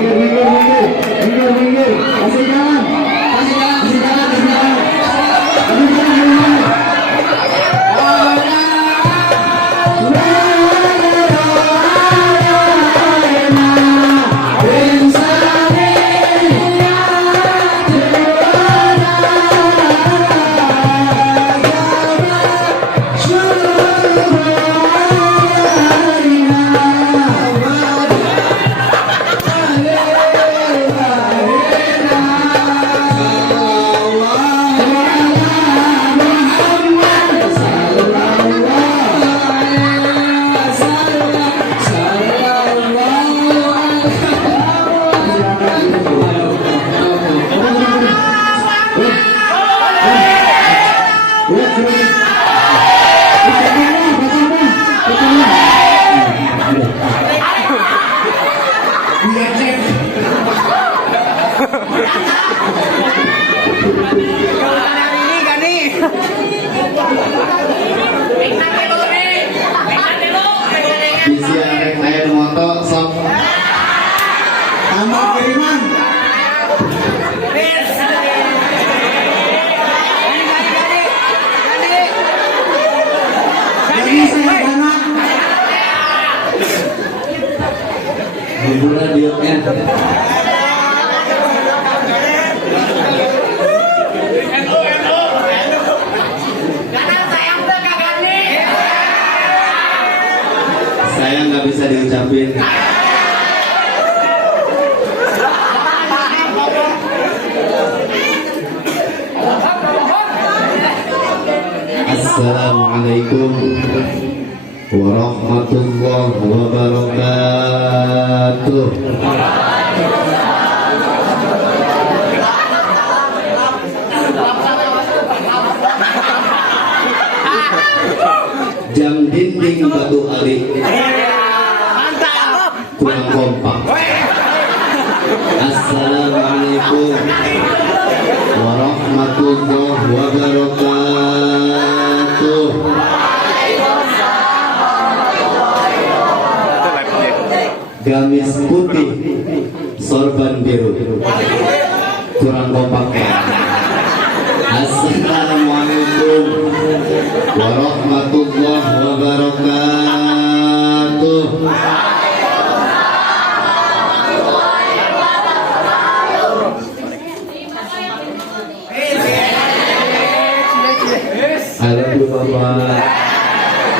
minggir. Kasih jalan. Saya nggak bisa diucapin. Assalamualaikum warahmatullahi wabarakatuh. Jam dinding batu alik kurang kompak. Assalamualaikum warahmatullahi wabarakatuh. Gamis putih sorban biru kurang kompak ya. Assalamualaikum warahmatullahi wabarakatuh. Halo Bapak.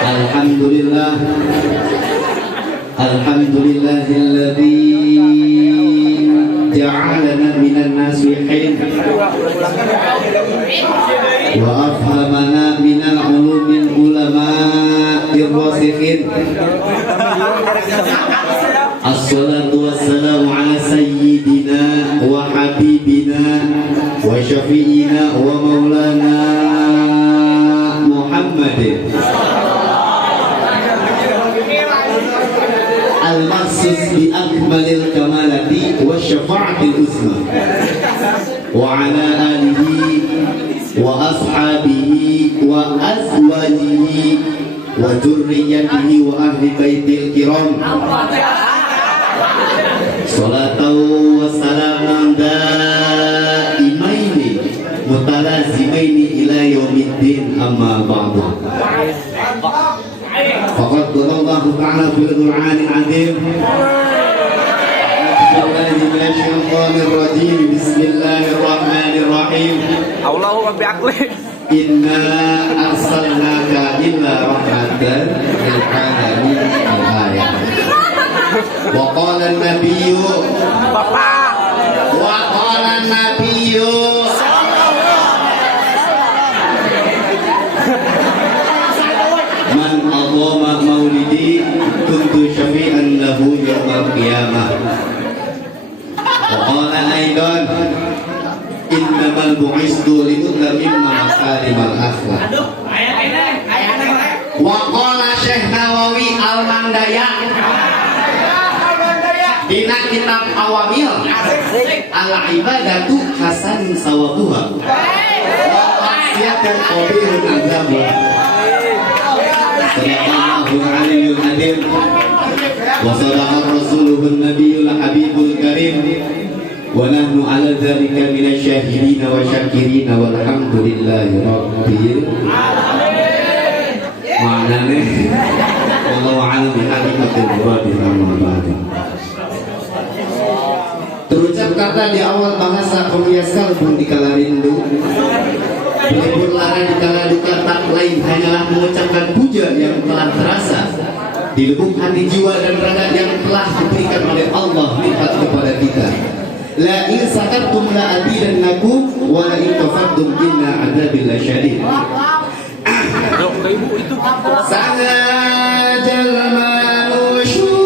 Alhamdulillah. Alhamdulillahilladzi ja'alana minan nasihin wa afhamana minal ulumil ulama'ir rasikhin. Assalatu wassalamu ala sayyidina wa habibina wa syafi'ina wa maulana Muhammadin al-maksus bi akmalil kamalati wa syafa'atil uzma wa ala alihi wa ashabihi wa azwajihi wa dzurriyyatihi wa ahli baitil kiram. Salatu wa salamun daimaini mutalazimaini ila yaumiddin, amma ba'du. Faqad qala Allah Ta'ala fil Qur'anil 'azim. Bismillahirrahmanirrahim. Allahu rabbi akli. Inna arsalnaka illa rahmatan lil alamin. Al-ayat. Wa qala an-nabiyyu Bapak. wa qala an-nabiyyu man adhama maulidi kuntu syafi'an lahu yawmal qiyamah. Wa qala aidan innamal bu'istu liutammima makarimal akhlaq. Wa qala Syekh Nawawi Al-Mandaya dina kitab Awamil al-ibadatu hasan sawabuha wa maksiatun qabihun adzabun. Sadaqallahu Sadaqallahul aliyyul azim wa sadaqar rasulun nabiyul habibul karim wa nahnu ala dzalika minasy syahidin wa syakirin walhamdulillahi rabbil alamin. Maknane wallahu a'lam bihaqqiqatil muradi amma ba'du. Terucap kata di awal bahasa Qur'an pun dikala rindu, berlibur lara dikala duka, tak lain hanyalah mengucapkan puja yang telah terasa di lubuk hati jiwa dan raga yang telah diberikan oleh Allah lipat kepada kita. La in sakartum la azidannakum wa la in kafartum inna adzabi lasyadid. Sanajal manusyu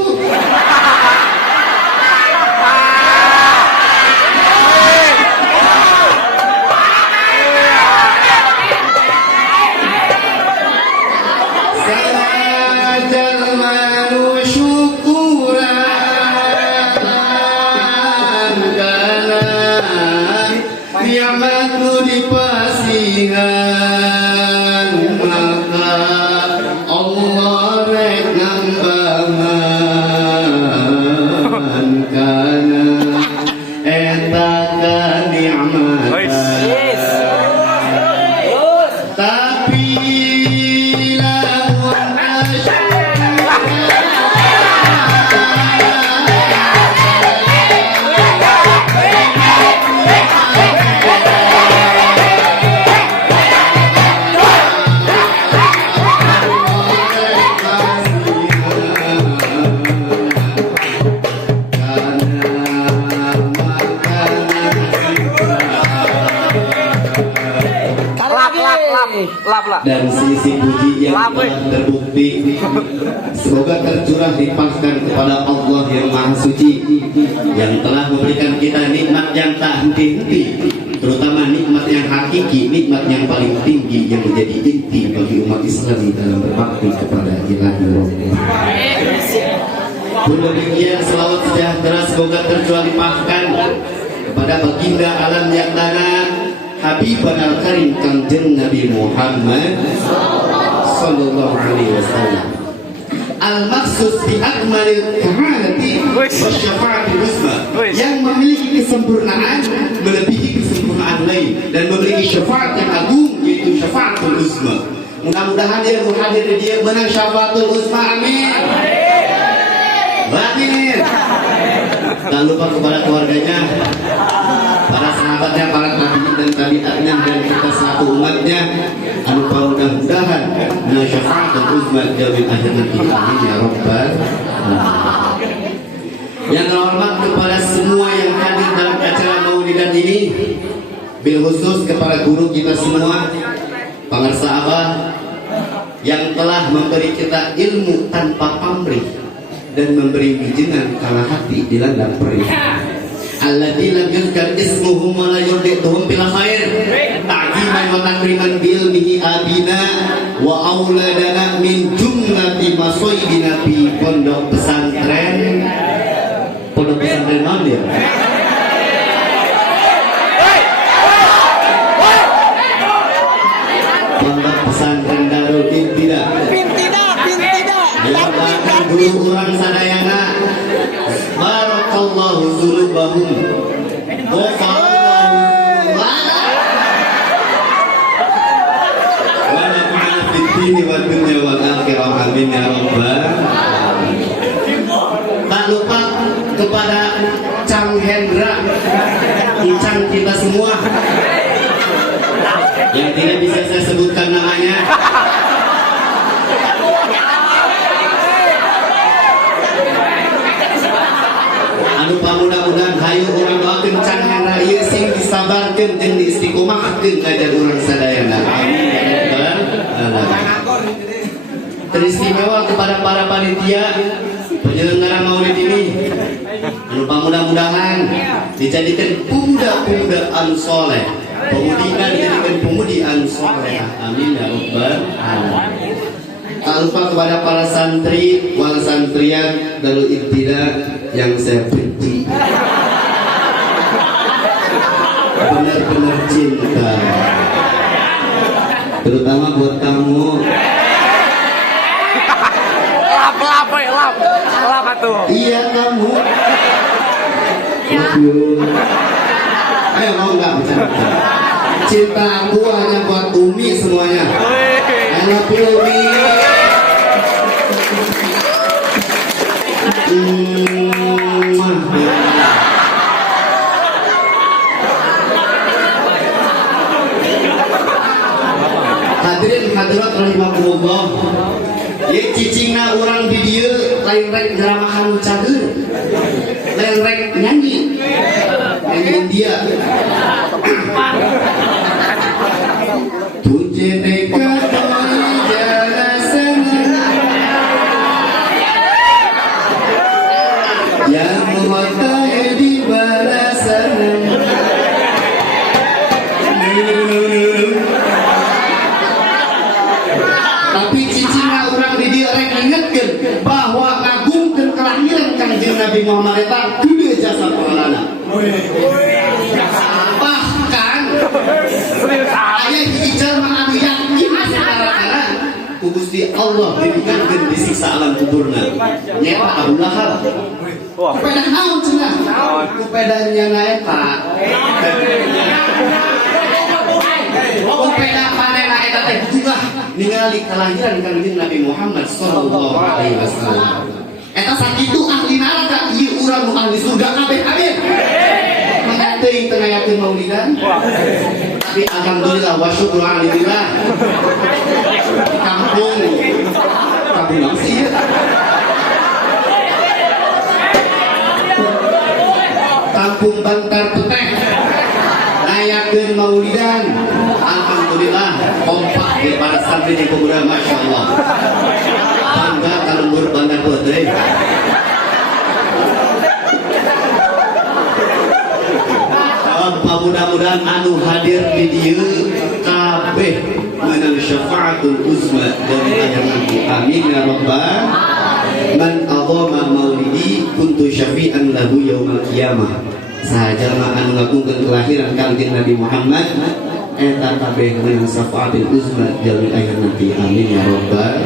dan sisi puji yang telah terbukti semoga tercurah limpahkan kepada Allah yang Maha Suci yang telah memberikan kita nikmat yang tak henti-henti, terutama nikmat yang hakiki, nikmat yang paling tinggi yang menjadi inti bagi umat Islam dalam berbakti kepada Ilahi Rabbah. Pun demikian selawat sejahtera semoga tercurah limpahkan kepada baginda alam yang tanah Habibana al-Karim Kanjeng Nabi Muhammad sallallahu alaihi wasallam. Al-maksud bi akmalil kamalati wa syafa'atil uzma, yang memiliki kesempurnaan melebihi kesempurnaan lain dan memiliki syafaat yang agung yaitu syafa'atul uzma. Mudah-mudahan dia hadir dia menang syafa'atul uzma, amin. Amin. Tak lupa kepada keluarganya, para sahabatnya, para tabi'in dan tabi'atnya, dan kita satu umatnya. Lupa mudah-mudahan syafaat uzma jawil akhir nanti, amin ya rabbal alamin. Yang terhormat kepada semua yang hadir dalam acara maulidan ini, bil khusus kepada guru kita semua, pangarsa Abah yang telah memberi kita ilmu tanpa pamrih dan memberi bijinan kala hati dilanda perih. Alladzi lam yuzkar ismuhum wa la yudhihum bil khair ta'ziman wa takriman bi ilmihi abina wa auladana min jumlati masoibina fi pondok pesantren non dia. Pondok pesantren Darul Ibtidah. Yang bahkan guru orang sadayana barakallahu dzulubahum wa fa'allahu wa nafa'ana fid dini wad dunya wal akhirah, amin ya rabbal alamin. Tak lupa kepada Cang Hendra, Cang kita semua yang tidak bisa saya sebutkan namanya. Lupa mudah-mudahan hayu orang doa kencang yang raya sing disabarkan dan diistiqomahkan ngajar orang sadayana, amin ya rabbal alamin. Teristimewa kepada para panitia penyelenggara maulid ini, lupa mudah-mudahan dijadikan pemuda-pemuda ansoleh, pemudikan dijadikan pemudi ansoleh, amin ya rabbal alamin. Tak lupa kepada para santri wal santriat Darul Ibtidah yang saya benci, benar-benar cinta, terutama buat kamu Lap atuh. Iya kamu. Waduh. Ayo mau nggak bercanda? Cinta aku hanya buat Umi semuanya. I love you Umi. Hadirin hadirat rahimakumullah. Ye cicingna urang di dieu lain rek ngaramahan cageun. Lain rek nyanyi. Nyanyi India. Tujhe dekha koi jana sana yang hoता है di bara sana. Tapi cicingna urang di dieu rek ngingetkeun bahwa ngagungkeun kelahiran Kangjeng Nabi Muhammad eta kudu jasa pahalana. Bahkan aya hiji jalma anu yakin secara ku Gusti Allah diberikan disiksa alam kuburna. Nyaeta Abu Lahab. Kupeda naon cenah? Kupeda nyana eta. Kupeda panena eta teh juga ningali kelahiran Kangjeng Nabi Muhammad sallallahu alaihi wasallam. Eta sakitu ahli neraka, ieu urang nu ahli surga kabeh. Amin. Teuing teu ngayakeun maulidan. Tapi alhamdulillah wa syukur alhamdulillah. Kampung sih. Kampung Bantar Peteh ngayakeun maulidan. Alhamdulillah kompak di para santri di pemuda masyaallah. Bangga kalembur Bantar Peteh. Mudah-mudahan anu hadir di dieu kabeh meunang syafaatul uzma dari ayat nanti. Amin ya rabbal man adhama maulidi kuntu syafi'an lahu yaumal qiyamah. Sajalma anu ngagungkeun kelahiran Kangjeng Nabi Muhammad eta kabeh meunang syafaatul uzma dari ayat nanti. Amin ya rabbal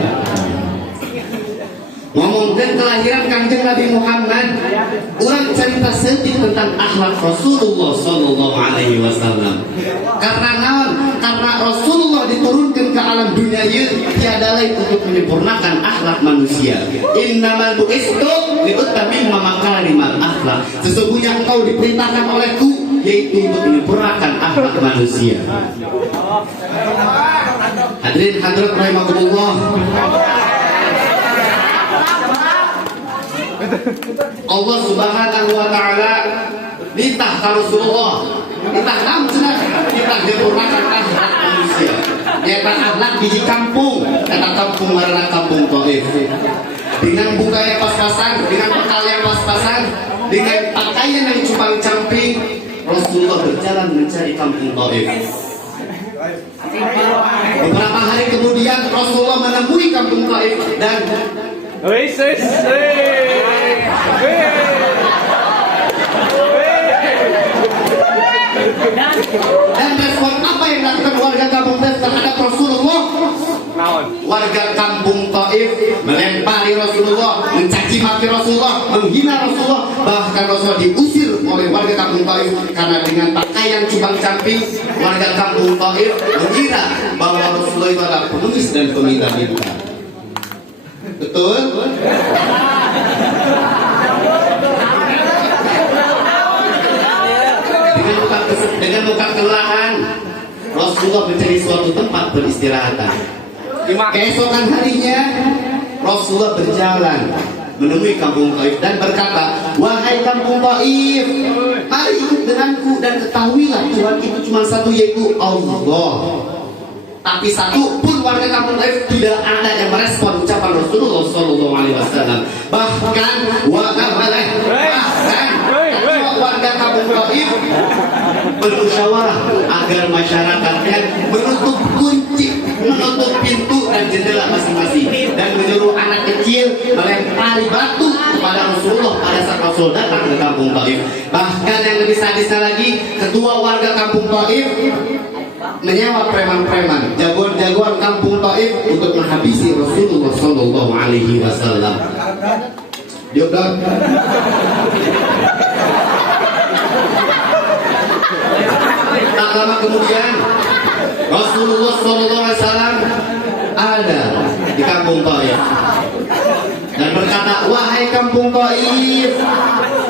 ngomongkan kelahiran Kangjeng Nabi Muhammad, orang cerita sedikit tentang akhlak Rasulullah sallallahu alaihi wasallam. Karena naon? Karena Rasulullah diturunkan ke alam dunia ieu tiada lain untuk menyempurnakan akhlak manusia. Innamal bu'istu liutammima makarimal akhlak. Sesungguhnya engkau diperintahkan olehku yaitu untuk menyempurnakan akhlak manusia. Hadirin hadirat rahimakumullah. Allah Subhanahu wa taala nitah ka Rasulullah. Nitah naon cenah? Nitah nyempurnakan akhlak manusia. Nyaeta akhlak hiji kampung, eta kampung ngaranna Kampung Thaif. Dengan bukaya pas-pasan, dengan bekal yang pas-pasan, dengan pakaian yang cupang-camping, Rasulullah berjalan mencari Kampung Thaif. Beberapa hari kemudian Rasulullah menemui Kampung Thaif dan dan respon apa yang dilakukan warga Kampung Thaif terhadap Rasulullah? Warga Kampung Thaif melempari Rasulullah, mencaci maki Rasulullah, menghina Rasulullah, bahkan Rasulullah diusir oleh warga Kampung Thaif karena dengan pakaian cupang-camping warga Kampung Thaif mengira bahwa Rasulullah itu adalah pengemis dan peminta-minta. Betul? Dengan muka kelelahan Rasulullah mencari suatu tempat beristirahatan. Keesokan harinya Rasulullah berjalan menemui Kampung Thaif dan berkata, wahai Kampung Thaif, mari ikut denganku dan ketahuilah Tuhan itu cuma satu, yaitu Allah. Tapi satu pun warga Kampung Thaif tidak ada yang merespon ucapan Rasulullah sallallahu alaihi wasallam. Bahkan warga Kampung Thaif bermusyawarah agar masyarakatnya menutup pintu dan jendela masing-masing dan menyuruh anak kecil melempari batu kepada Rasulullah pada saat Rasul datang ke Kampung Thaif. Bahkan yang lebih sadisnya lagi, ketua warga Kampung Thaif menyewa preman-preman, jagoan-jagoan kampung Taif untuk menghabisi Rasulullah Shallallahu Alaihi Wasallam. Diobrak. Tak lama kemudian Rasulullah Shallallahu Alaihi Wasallam ada di kampung Taif dan berkata, wahai kampung Taif,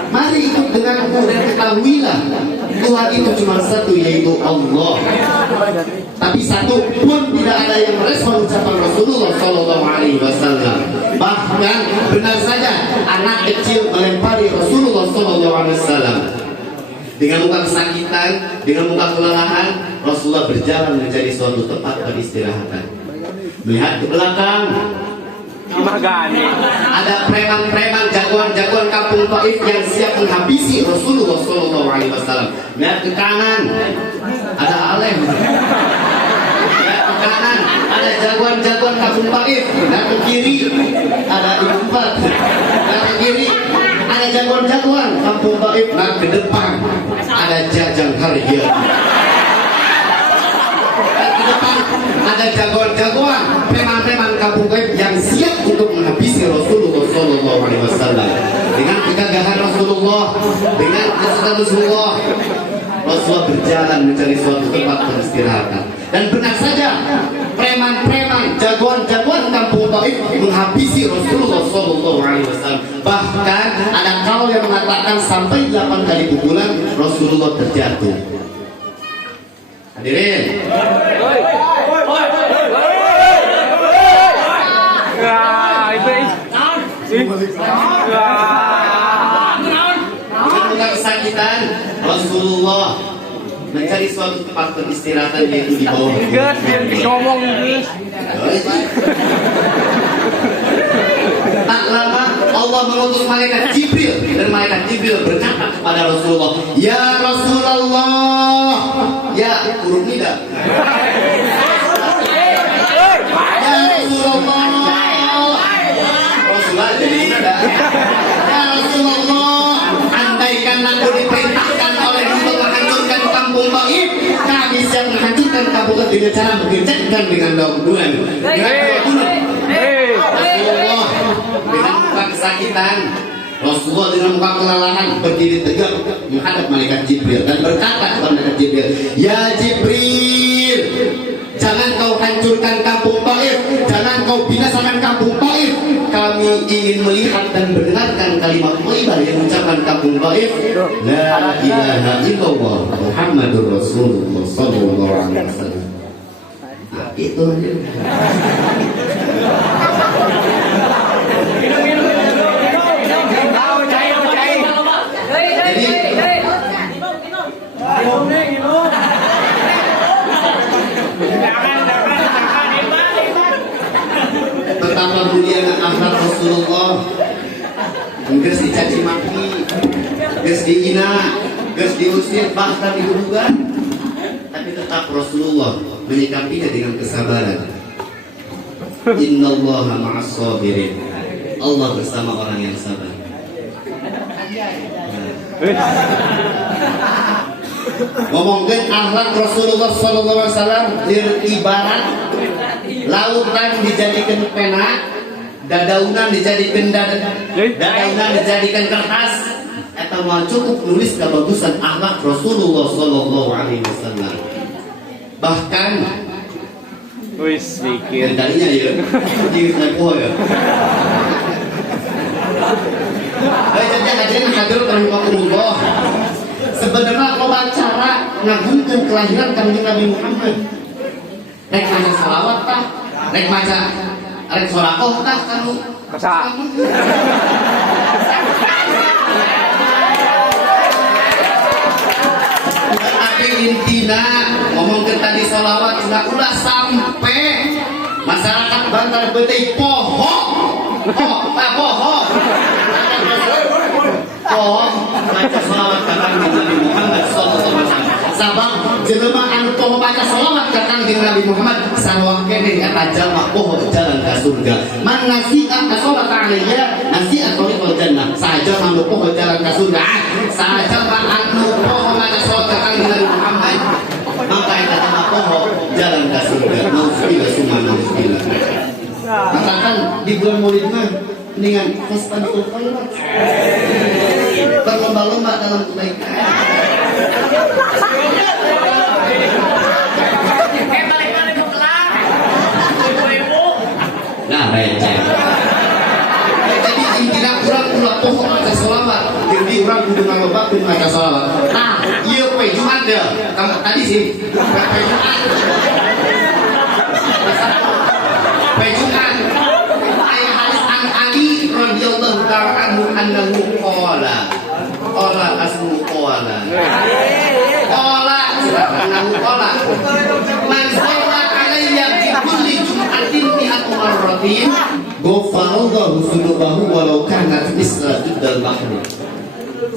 mari ikut denganku dan ketahuilah Tuhan itu cuma satu, yaitu Allah. Tapi satu pun tidak ada yang merespon ucapan Rasulullah Shallallahu Alaihi Wasallam. Bahkan benar saja anak kecil melempari Rasulullah Shallallahu Alaihi Wasallam. Dengan muka kesakitan, dengan muka kelelahan, Rasulullah berjalan mencari suatu tempat peristirahatan. Melihat ke belakang, ada preman-preman, jagoan-jagoan kampung Taif yang siap menghabisi Rasulullah Shallallahu Alaihi Wasallam. Lihat ke kanan, ada Alem. Lihat ke kanan, ada jagoan-jagoan kampung Taif. Lihat ke kiri, ada Ibu Empat. Lihat ke kiri, ada jagoan-jagoan kampung Taif. Lihat ke depan, ada Jajang Harja. Depan ada jagoan-jagoan preman-preman kampung Taif yang siap untuk menghabisi Rasulullah Shallallahu Alaihi Wasallam. Dengan kegagahan Rasulullah, dengan kesulitan Rasulullah, Rasulullah berjalan mencari suatu tempat peristirahatan. Dan benar saja preman-preman, jagoan-jagoan kampung Taif menghabisi Rasulullah Shallallahu Alaihi Wasallam. Bahkan ada kaul yang mengatakan sampai 8 kali pukulan Rasulullah terjatuh. Hadirin, dengan kesakitan Rasulullah mencari suatu tempat peristirahatan, yaitu di bawah. Ngomong ini. Tak lama Allah mengutus malaikat Jibril, dan malaikat Jibril berkata kepada Rasulullah, ya Rasulullah, ya huruf nida, ya Rasulullah, Rasulullah jadi nida. Ya Rasulullah, andaikan aku diperintahkan oleh untuk menghancurkan kampung Taif, kami siap menghancurkan kampung Taif dengan cara mengerjakan dengan daun-daun. Rasulullah dengan muka kesakitan, Rasulullah dengan muka kelelahan berdiri tegak menghadap malaikat Jibril dan berkata kepada malaikat Jibril, ya Jibril, jangan kau hancurkan kampung Taif, jangan kau binasakan kampung Taif. Kami ingin melihat dan mendengarkan kalimat thayyibah yang mengucapkan kampung Taif, la ilaha illallah Muhammadur Rasulullah sallallahu alaihi wasallam. Itu aja. Betapa mulianya akhlak Rasulullah. Geus dicaci maki, geus dihina, geus diusir, bahkan digugat, tapi tetap Rasulullah menyikapinya dengan kesabaran. Innallaha ma'as sabirin. Allah bersama orang yang sabar. Ngomongin akhlak Rasulullah sallallahu alaihi wasallam ibarat lautan dijadikan pena, dadaunan dijadikan dadaunan dijadikan kertas, atau mau cukup nulis kebagusan akhlak Rasulullah sallallahu alaihi wasallam. Bahkan wis mikir darinya ya, jadi saya ya. Jadi hadirin hadirat rahimakumullah. Sebenarnya wawancara ngagungkeun kelahiran Kanjeng Nabi Muhammad. Rek maca salawat tah, rek maca rek sholawat tah kanu. Masa tapi intina ngomongkeun tadi sholawat udah sampai masyarakat Bantar Betei pohon. Baca sholawat ka Kanjeng Nabi Muhammad sallallahu alaihi wasallam. Sabab jelema anu poho baca sholawat ka Kanjeng Nabi Muhammad sarua kene eta jalma poho jalan ka surga. Man nasi'a sholata alaiya nasi'a tariqal jannah. Saja anu poho jalan ka surga. Saja anu poho baca sholawat ka Kanjeng Nabi Muhammad maka eta mah poho jalan ka surga. Nauzubillah summa nauzubillah. Katakan di bulan Maulid mah dengan fastabiqul khairat. Berlomba-lomba dalam kebaikan. Nah, receh. Jadi intinya kurang poho maca sholawat. Jadi orang kudu ngaloba kudu maca sholawat. Nah, ieu poe Jumat ya. Kamu tadi sih. Poe Jumat. Poe Jumat. Aya hadis an Ali radhiyallahu ta'ala anhu annahu qala asmu qala annahu qala man shalla alayya fi kulli jum'atin mi'atu marratin ghafarallahu dzunubahu walau kanat misla juddal bahri.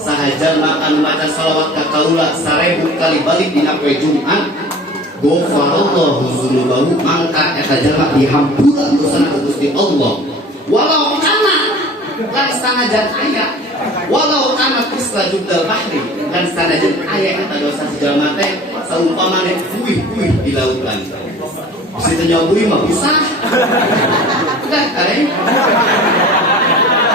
Sahaja makan maca salawat ka kaula 1000 kali balik dina poe Jumat ghafarallahu dzunubahu mangka eta jalma dihampura dosana ku Gusti Allah walau kana lan sanajan aya walau kana misla juddal bahri lan sanajan aya eta dosa jalma teh saumpamane buih-buih di lautan. Bisa nyabuhi mah bisa. Kan ada.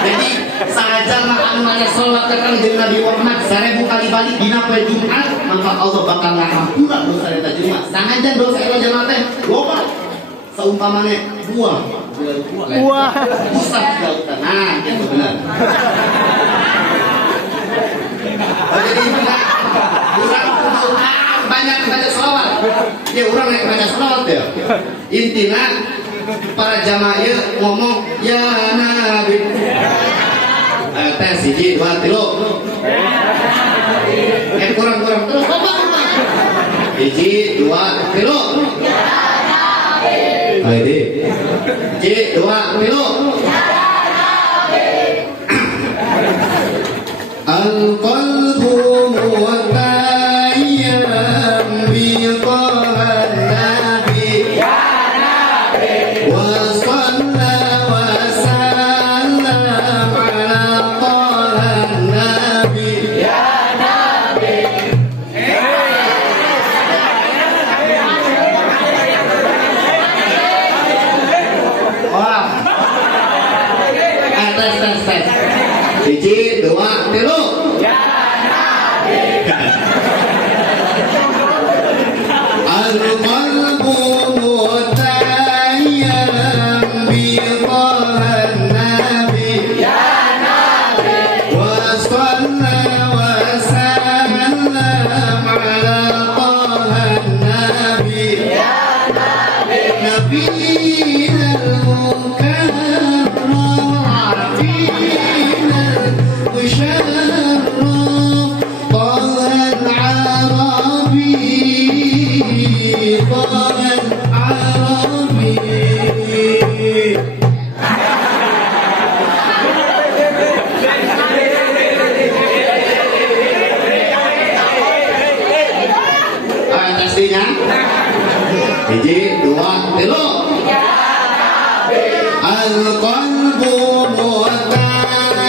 Jadi sahaja makan maca salat ka Kanjeng Nabi Muhammad 1000 kali balik dina poe Jumat maka Allah bakal ngahampura dosa eta jelema. Sahaja dosa eta jelema teh loba saumpamane buah. Busa di lautan. Nah, itu benar. Jadi kurang banyak baca sholawat. Ya orang yang baca sholawat ya. Intinya para jamaah ngomong ya Nabi. Tes 1 2 3. Kurang terus apa? 1 2 3. Ya Nabi. Ayo 1 2 3. Ya Nabi. Al-qalbu muwattayyam bi qahan nabi ya nabi wa shalla wa sallam ala qahan nabi ya nabi. Wah. Tes. 1 2 3. Ya Nabi. Al-qalbu mutayyam bi qahan nabi ya nabi wa shalla wa sallam ala qahan nabi ya nabi nabiyina al-mukarram arifina al-musharraf qahan arabi qahan arabi. Pastinya 1 2 3. Al-qalbu mutayyam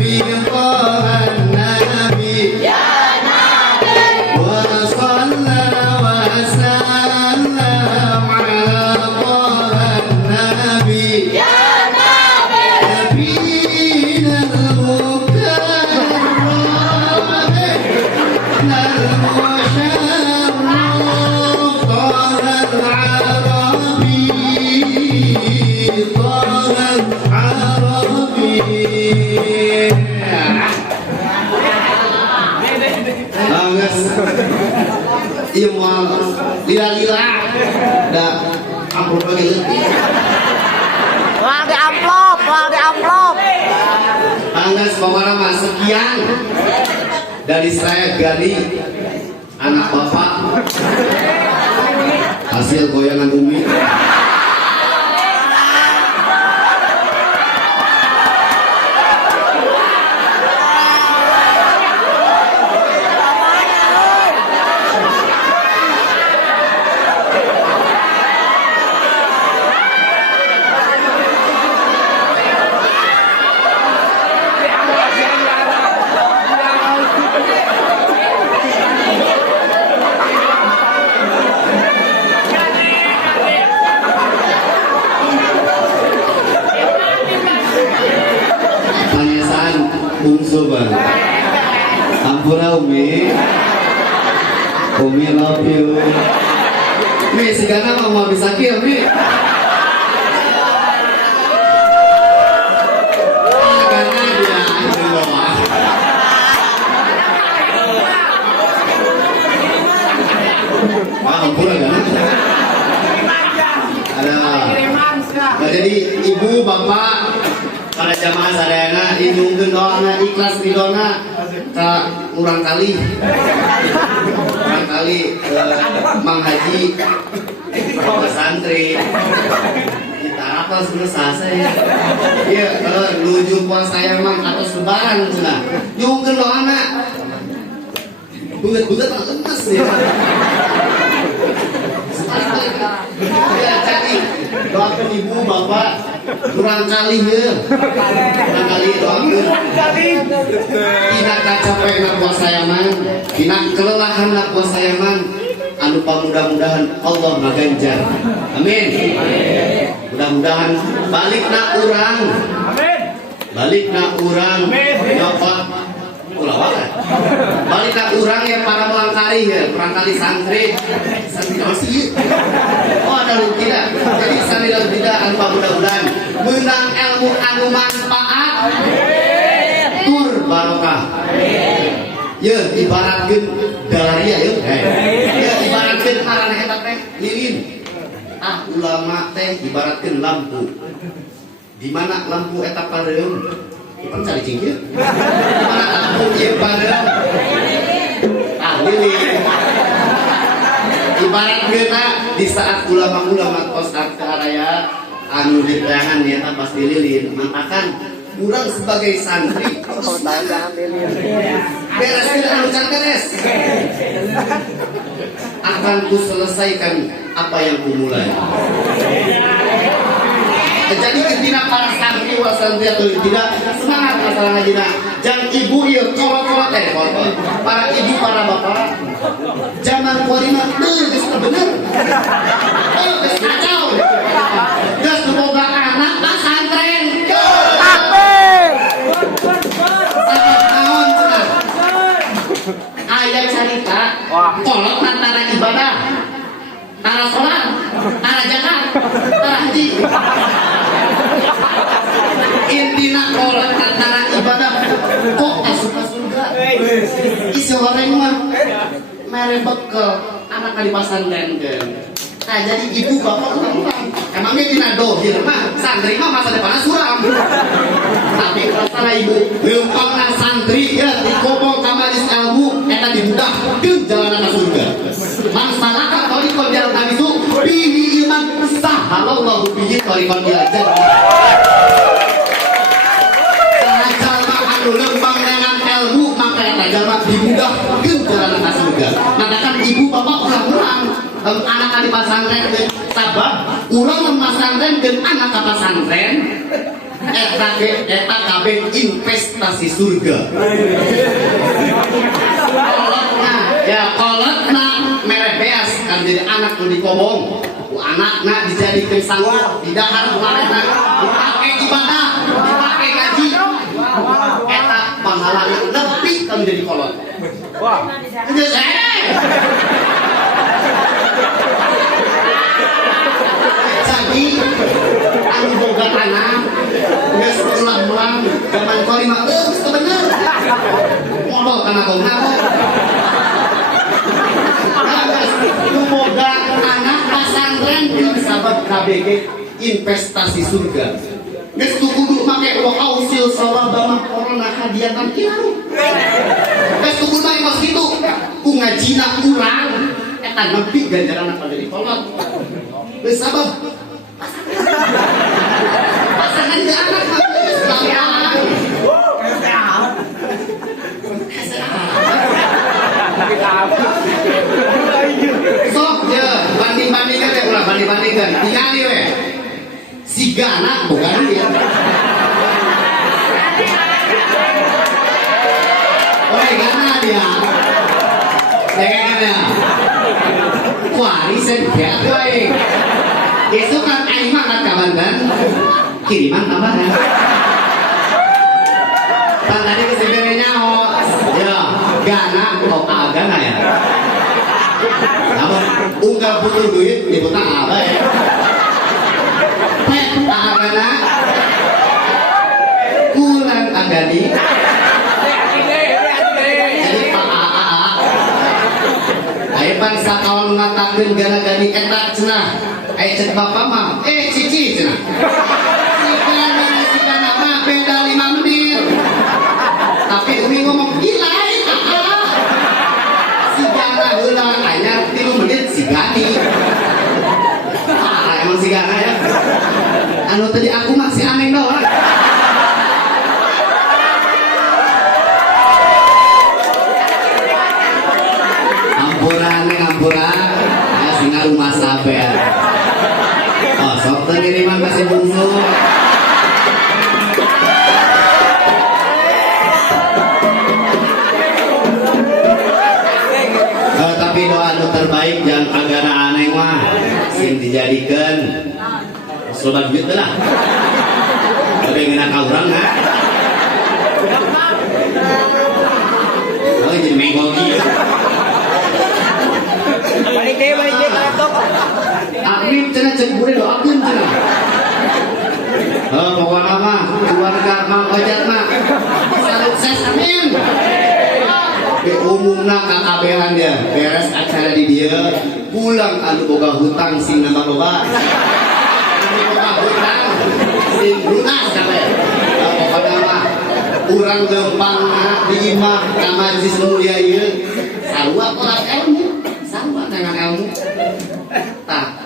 bi qahan nabi ya nabi wa shalla wa sallam ala qahan nabi ya nabi nabiyina al-mukarram iya mau lila-lila dah amplop lagi letih Wah di amplop Anggas pokoknya mas sekian dari saya Gani anak bapak hasil goyangan Umi. bungsu bang. Ampura Umi. Umi love you. Mi segala mau bisa kia Mi. Karena dia itu loh. Ampura kan? Ada. Nah, jadi ibu bapak para jamaah sadayana indungkeun doana ikhlas ridona ka urang kali Mang Haji Bapak santri kita apa selesai ya nuju puasa yang mang atas lebaran cenah nyungkeun doana buget-buget lemes ya. Ya jadi doakan ibu bapak kurang kali ya doakan tidak capek nak puasa yaman tidak kelelahan nak puasa yaman anu mudah-mudahan Allah ngaganjar amin mudah-mudahan balik nak urang nyokot ulawakan balik nak urang ya para melangkari ya perangkali santri masih oh ada tidak jadi santri dan tidak anu mudah-mudahan menang ilmu anu manfaat tur barokah ya ibaratkeun dalaria ya ibaratkeun marana eta teh lilin ulama teh ibaratkeun lampu di mana lampu eta pareum kita cari cingkir di mana lampu ieu pareum lilin ibaratkeun di saat ulama-ulama kos araya anu diterangan nyata pasti lilin makakan kurang sebagai santri bereskan anu beres akan ku selesaikan apa yang ku mulai jadi ketika para santri wa santri atau tidak semangat masalah ngajina jangan ibu ieu kolot-kolot para ibu para bapak zaman korima geus bener geus kacau geus boga anak pasantren ayat cerita kolot antara ibadah antara sholat antara zakat antara haji intina kolot antara ibadah kok masuk ke surga isi orang mah mere bekel anak kali pasantren nah jadi ibu bapak ulang emangnya tina dohir mah santri mah masa depannya suram tapi kalau ibu lempangna santri ya dikobong ka majelis ilmu eta dibudahkeun jalanan ka surga man salaka tariqan ila al-jannah bihi iman sahalallahu bihi tariqan ila al-jannah jalma anu lempang dengan ilmu maka eta jalma dibudahkeun jalanan ka surga maka ibu bapak ulang-ulang anak di pasantren sabab ulang pasantren dan anak ke pasantren eta kabeh investasi surga kolotna mere beas kan jadi anak nu dikobong anakna dijadikeun sanggup di dahar kumarena dipake ibadah dipake ngaji eta pahalana lebih kan jadi kolot wah jadi anu boga anak geus ulang-ulang zaman korima geus bener modal kana gongna nu boga anak pasantren jeung sabab KBG investasi surga geus kudu make wa ausil sawaba corona hadiatan kilau geus kudu make mos kitu ku ngajina urang eta nepi ganjaran pada di kolot geus sabab pasangan ke anak sok ya banding-bandingkan ya ulah banding-bandingkan tinggali we siga anak bukan dia woi gana dia ya warisan dia woi itu kan aing mah kan kawan kan kiriman tambahan tadi kesini nyaho. Ya, gana kok agana ya. Namun unggal butuh duit dibuka apa ya? Agana kurang agani. Jadi Pak AA. Ayo bangsa kawan mengatakan gana-gani etak cenah. Ayo cek bapak mah. Cici cenah. Si gana mah beda 5 menit. Tapi Umi ngomong gila si gana heula hanya 3 menit si gani. Emang si gana ya. Anu tadi aku masih aneh doang. Ngampura ya singa rumah sabar. Oh sok terima kasih bungsu. Tapi doa terbaik jangan agak aneh mah sing dijadikan sobat duit lah. Tapi ngenak orang nah. Oh jadi mengogi. Balik deh laptop. Amin cenah cemburu doakeun cenah. Pokokna mah keluarga Mang Ojat mah sukses amin. Di umumna kakabehan dia beres acara di dia pulang anu boga hutang sing nambah loba. Anu boga hutang sing lunas kabeh. Pokokna mah urang lempang di imah ka majlis mulia ieu sarua kelas ilmu. Sama dengan ilmu.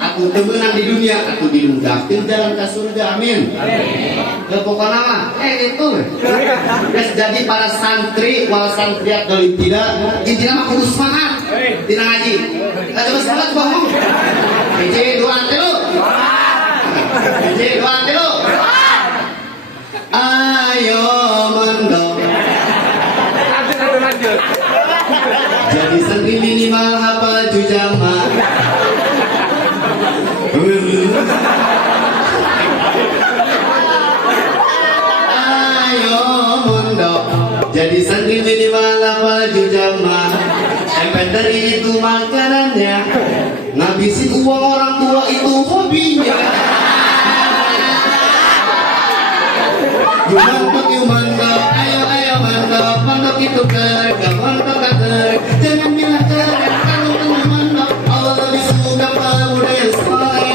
Aku temenang di dunia, aku dimudahkan jalan ke surga, amin. Pokoknya mah, itu. Jadi para santri, wal santriat kalau tidak, intinya mah kudu semangat. Tina ngaji. Kita coba semangat bohong. Hiji, dua, tilu. Hiji, dua, tilu. Ayo mendok. Lanjut. Jadi santri minimal hafal juzama. Ayo mondok. Jadi santri minimal hafal juzama. MP3 itu makanannya. Ngabisin uang orang tua itu hobinya. Mantap, ayo mantap, mantap itu kerja, mantap kata, jangan bilang keren, kalau teman mantap, Allah lebih suka pemuda yang soleh.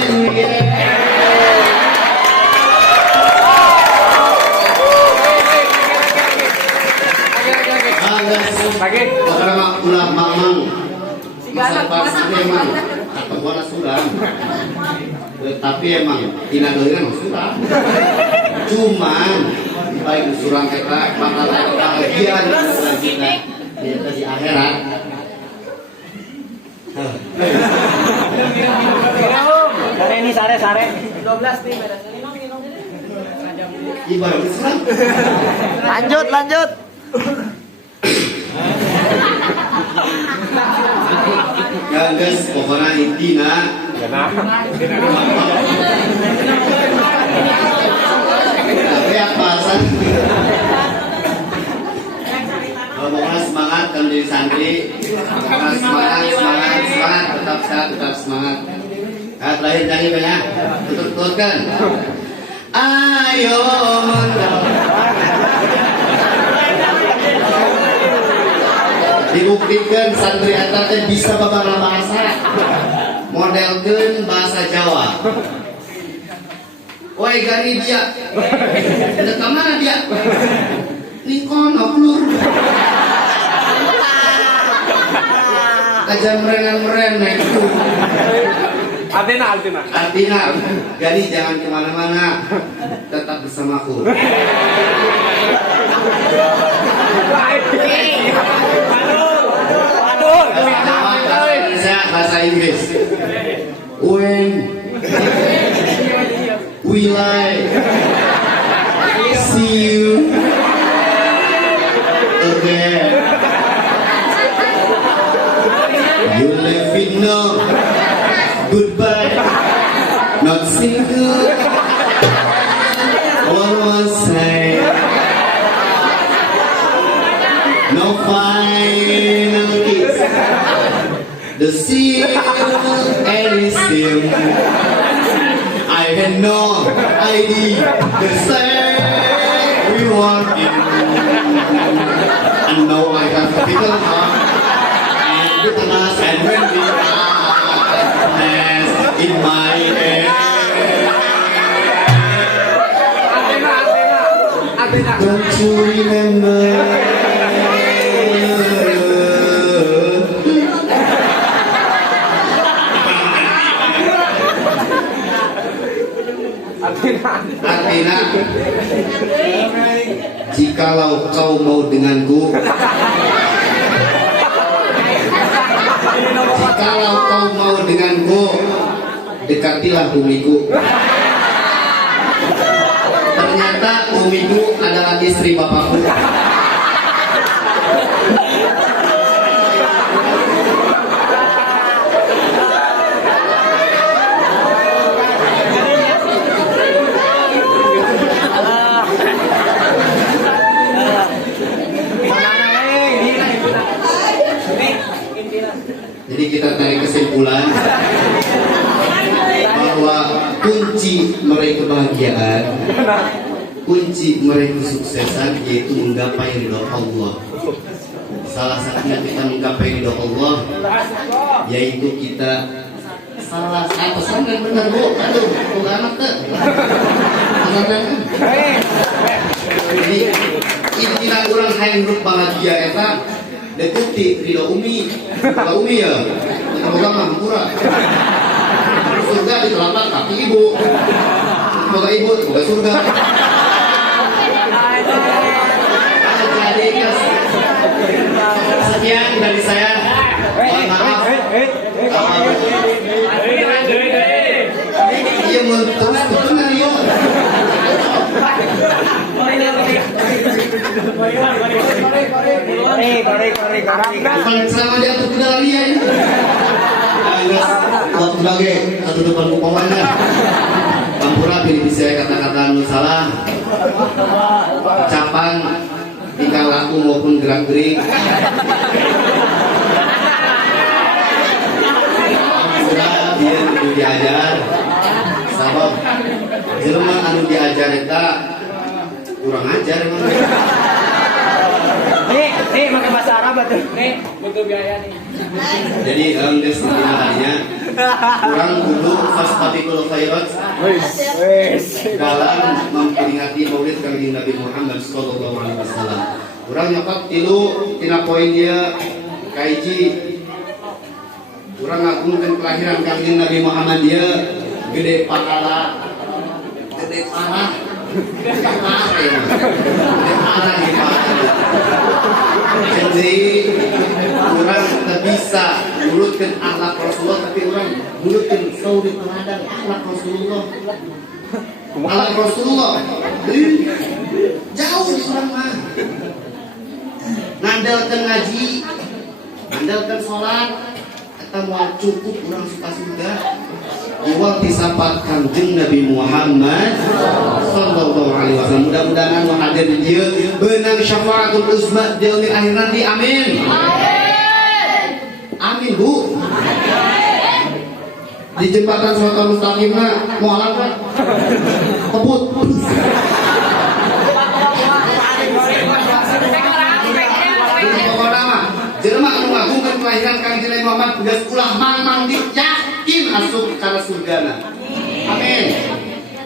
Lagi. Orang ulah mamang, pas memang atau bola suram, tapi emang tidak dengar suram. Cuman baik surang kita bakal bahagia kita di akhirat. Sare ini sare. 12 nih beres. Ibarat Islam. Lanjut. Ya guys, pokoknya intinya tapi apa san? Pokoknya semangat kan jadi santri. Semangat, tetap semangat. Terakhir nyanyi banyak, tuturkan. Ayo mendok. Dibuktikan santri eta bisa babara bahasa. Modelkeun bahasa Jawa. Woi gari dia. Dekat mana dia? Nikon oblur. Aja meren-meren itu. Artina. Gani jangan kemana-mana, tetap bersamaku. Bahasa Inggris. When we like see you again, you let me know goodbye, not single. What was I? no final kiss. The seal Elysium. I had no idea the same reward in. And now I have a little heart and bitterness and weakness in my head. Don't you remember? Artinya, jikalau kau mau denganku, jikalau kau mau denganku, dekatilah umiku. Ternyata umiku adalah istri bapakku. Jadi kita tarik kesimpulan bahwa kunci meraih kebahagiaan, kunci meraih kesuksesan yaitu menggapai ridho Allah. Salah satunya kita menggapai ridho Allah yaitu kita salah satu pesan yang benar bu, aduh, bukan tuh. Jadi intinya orang hayang hidup bahagia eta dekuti ridho umi, kalau umi ya, kalau mah murah. Surga di telapak kaki ibu, semoga ibu, semoga surga. Jadi sekian dari saya. Mohon maaf. Iya mentus betul ya. Bukan selama dia untuk tidak lari ya. Waktu lagi satu depan kupawannya. Kampura pilih bisa kata-kata nu salah. Ucapan tingkah laku maupun gerak-gerik. Kampura dia kudu diajar. Sabab jelema anu diajar eta kurang ajar emang. Nih, pakai bahasa Arab tuh. Nih, butuh biaya nih. Jadi destinasinya kurang dulu fastabiqul khairat dalam memperingati Maulid Kanjeng Nabi Muhammad sallallahu alaihi wasallam. Kurang nyokot tilu tina poin dia kaiji. Kurang ngagungkeun kelahiran Kanjeng Nabi Muhammad dia gede pahala, gede parah. Jadi orang tak bisa mulutkan akhlak Rasulullah, tapi orang mulutkan sauri teladan akhlak Rasulullah. Akhlak Rasulullah jauh di orang mah. Ngandalkan ngaji, ngandalkan sholat, kita mau cukup orang suka surga. Iwal disapat Kanjeng Nabi Muhammad sallallahu alaihi wasallam. Mudah-mudahan hadir di dieu beunang syafaatul uzma di akhir nanti. Amin. Amin Bu. Di jembatan Shiratal Mustaqim moalan kan kebut. Pokokna mah jelema anu ngagungkeun kelahiran Kanjeng Nabi Muhammad geus ulah mang-mang yakin asup kana surgana. Amin.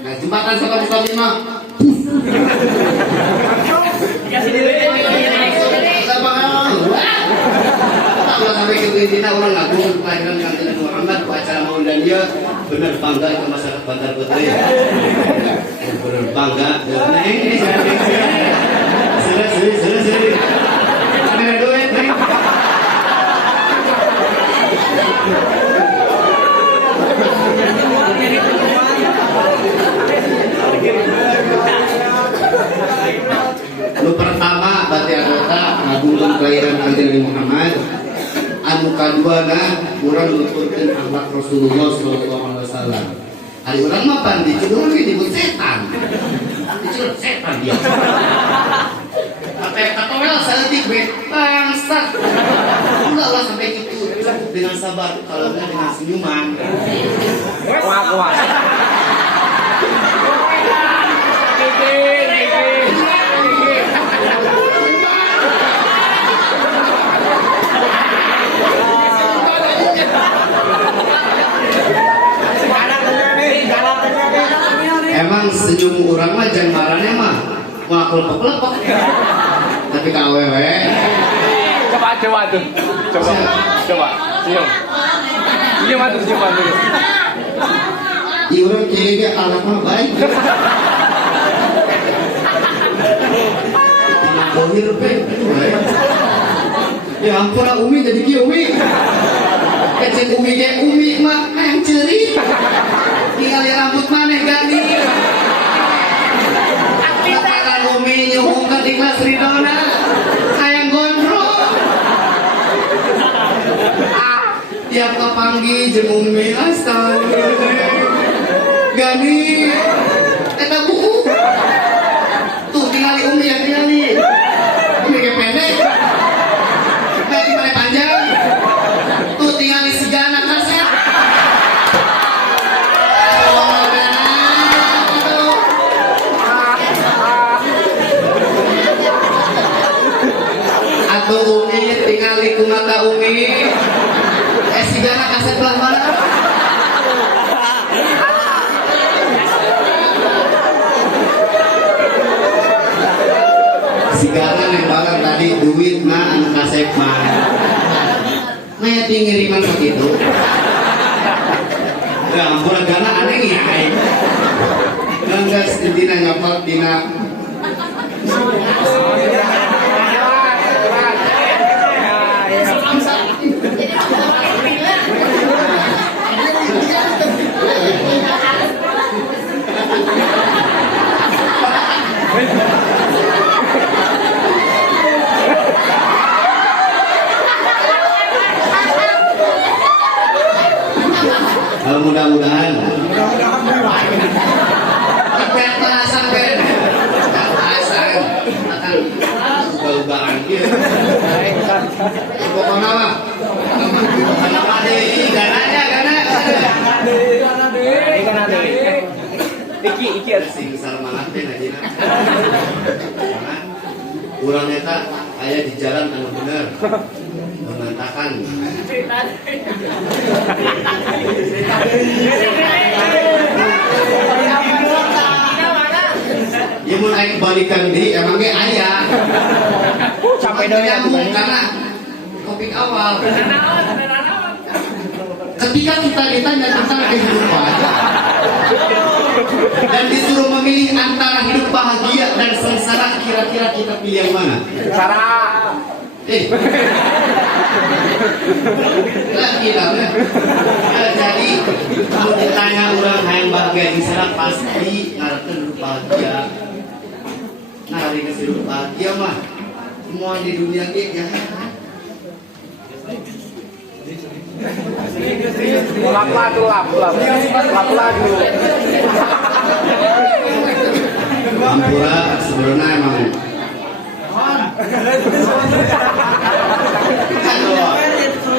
Nah, jembatan Shiratal Mustaqim mah sampai ke intinya orang ngagungkeun kelahiran Kanjeng Nabi Muhammad ku acara maulid dia bener bangga ke masyarakat Bantar Putri. Bener bangga. Sudah. Ada duit nih. Lu pertama berarti anggota ngagungkeun kelahiran Kanjeng Nabi Muhammad. Anu kaduana urang nuturkeun akhlak Rasulullah sallallahu alaihi wasallam. Ari urang mah pan dicudur disebut setan. Dicudur setan dia. Maka teh katowel saeutik we bangsat. Enggak lah sampai gitu, cukup dengan sabar, kalau enggak dengan senyuman. Kuat. Emang senyum orang mah jangan marahnya mah ngakul lepek-lepek. Tapi ka awewe Coba tuh. Coba. Senyum. Senyum atuh. ieu urang kieu ge anak mah baik. Bohir pe. Ya ampun Umi jadi kieu Umi. Kecil Umi ge Umi mah yang ceurik. Tinggal rambut maneh gani. Katakan Umi nyuhungkeun ikhlas ridona. Hayang gondrong. Tiap kapanggih jeung Umi astagfirullah. Gani. Eta buku. Tuh tinggali Umi ya tinggali. Umi ge pendek. Berarti mana panjang. Tuh tinggali sigana kaset. Atau Umi tinggali kumata Umi. Sigana kaset belah mana? Sigana nembakan tadi duit mah anak kasep mah. Maya ngiriman begitu. Ya ampun gana aneh ya. Enggak sedina nyapal dina. Mudah-mudahan sampai ugal-ugalan gitu. Pokoknya mah kenapa deh gananya iki sing sarmangan teh najina. Urang eta aya di jalan anu bener. Mengatakan ya mun aing balikan deui emang ge aya. Sampai deui karena topik awal. Ketika kita ditanya tentang kehidupan dan disuruh memilih antara hidup bahagia dan sengsara, kira-kira kita pilih yang mana? Sengsara. Lagi lah. Jadi kalau ditanya orang yang bahagia di sana pasti ngarepkeun bahagia. Nah, hari kesini bahagia mah semua di dunia ge jahat. Lap dulu. Ampura sebenarnya emang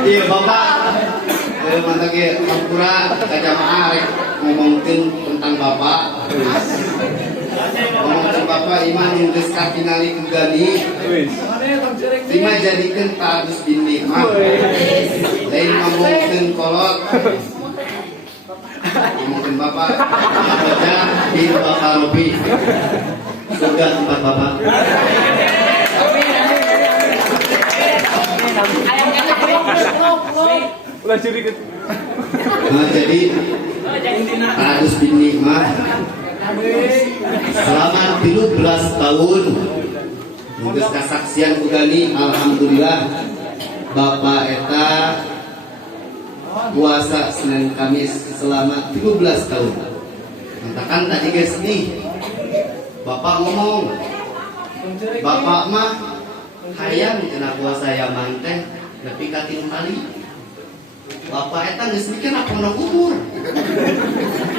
iya bapak mantap ya Ampura kajamaah rek ngomongin tentang bapak ngomongin bapak iman yang geus katingali ku gani lima jadikeun Pak Agus bin Nikmah lain ngomongin kolot ngomongin bapak baca di Bapak Robi surga tempat bapak. Nah, jadi Pak Agus bin Nikmah selama 13 tahun geus kasaksian ugani alhamdulillah Bapak eta puasa Senin Kamis selama 13 tahun. Katakan tadi guys nih Bapak ngomong Bapak mah hayang cenah puasa ya manteh nepi ka 3 kali. Bapak eta geus mikir apa pondok umur.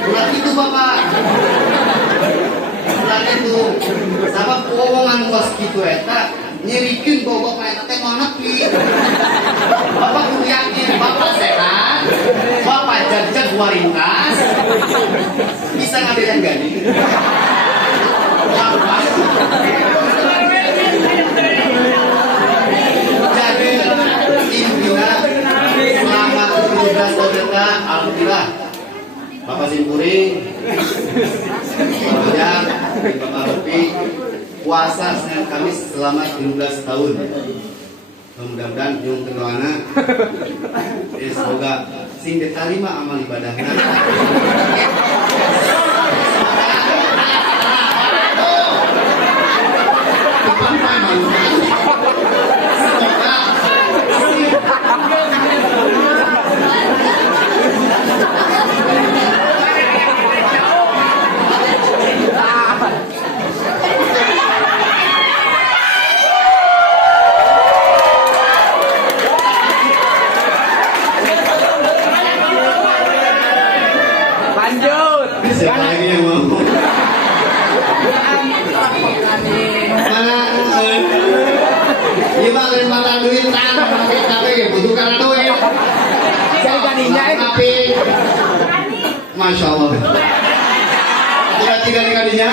Ulah itu Bapak. Ulah itu. Sabab omongan bos kitu eta nyerikin bahwa bapak itu teh mau nepi. Bapak kudu yakin bapak sehat, bapak jajak waringkas, bisa ngambilin gani. Bapak. Jadi intinya selama 17 tahun alhamdulillah Bapak Simpuri, Bapak Bapak Rupi puasa Senin Kamis selama 17 tahun. Mudah-mudahan yung kedoana semoga sing diterima amal ibadahnya. Lanjut. Siapa lagi yang mau? Mana? Iya pak, lain mata duit kan, tapi butuh karena duit. Saya ganinya Tapi, masya Allah. Tiga kalinya.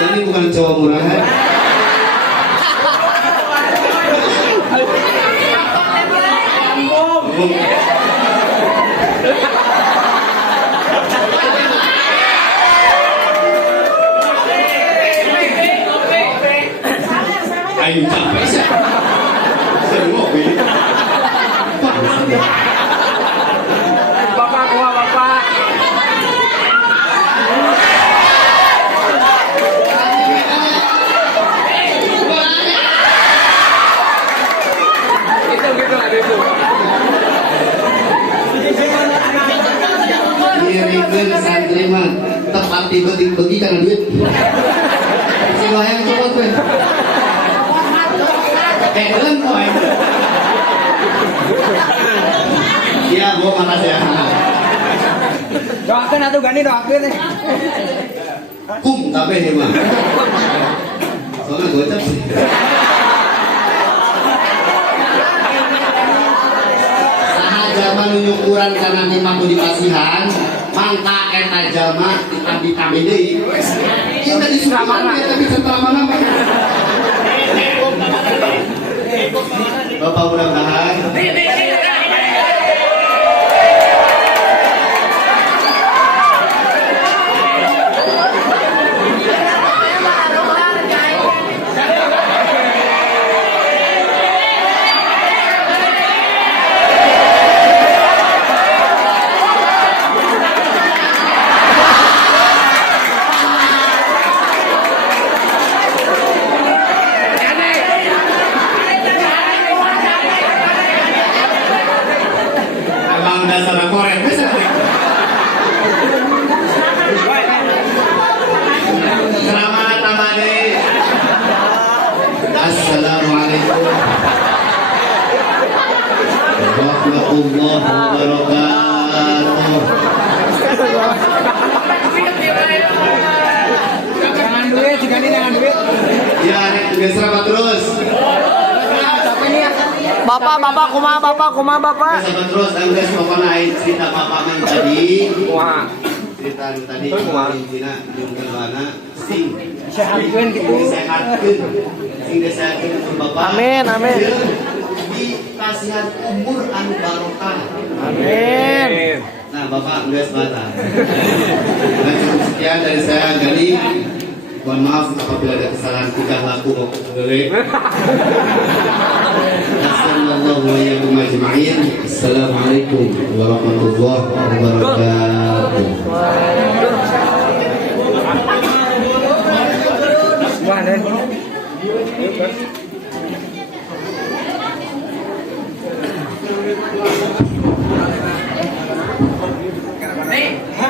Ini bukan cowok murahan. Ayo capek sih. Semua ini. Bapak kuah bapak. Gitu ada itu. Nyerikan santri mah tepat bagi karena duit. Si yang copot kan. Belum poin. Iya, gua makasih ya. Doakan atuh gani doakan. Kum tapi ini mah. Soalnya gocap sih. Saha jalma nu nyukuran karena nimah di pasihan, mangka eta jalma ditambi-tambi deui. Ieu tadi suramana tapi setelah mana Pak? Bapak mudah-mudahan dasar korek bisa. Selamat Amade. Assalamualaikum warahmatullahi wabarakatuh. Jangan duit, jangan duit. Ya, geus rapat terus. Bapak, kumaha bapak. Sahabat terus, angges pokoknya aing cerita papa men tadi. Wah. Cerita tadi intina jeung keluarna sing Sehatkeun gitu. sing disehatkeun untuk bapak. Amin. Dikasihan umur anu barokah. Amin. Nah, bapak geus bata. Nah, cukup sekian dari saya Gali. Mohon maaf apabila ada kesalahan tingkah laku maupun boleh. Assalamualaikum warahmatullahi wabarakatuh. Wah,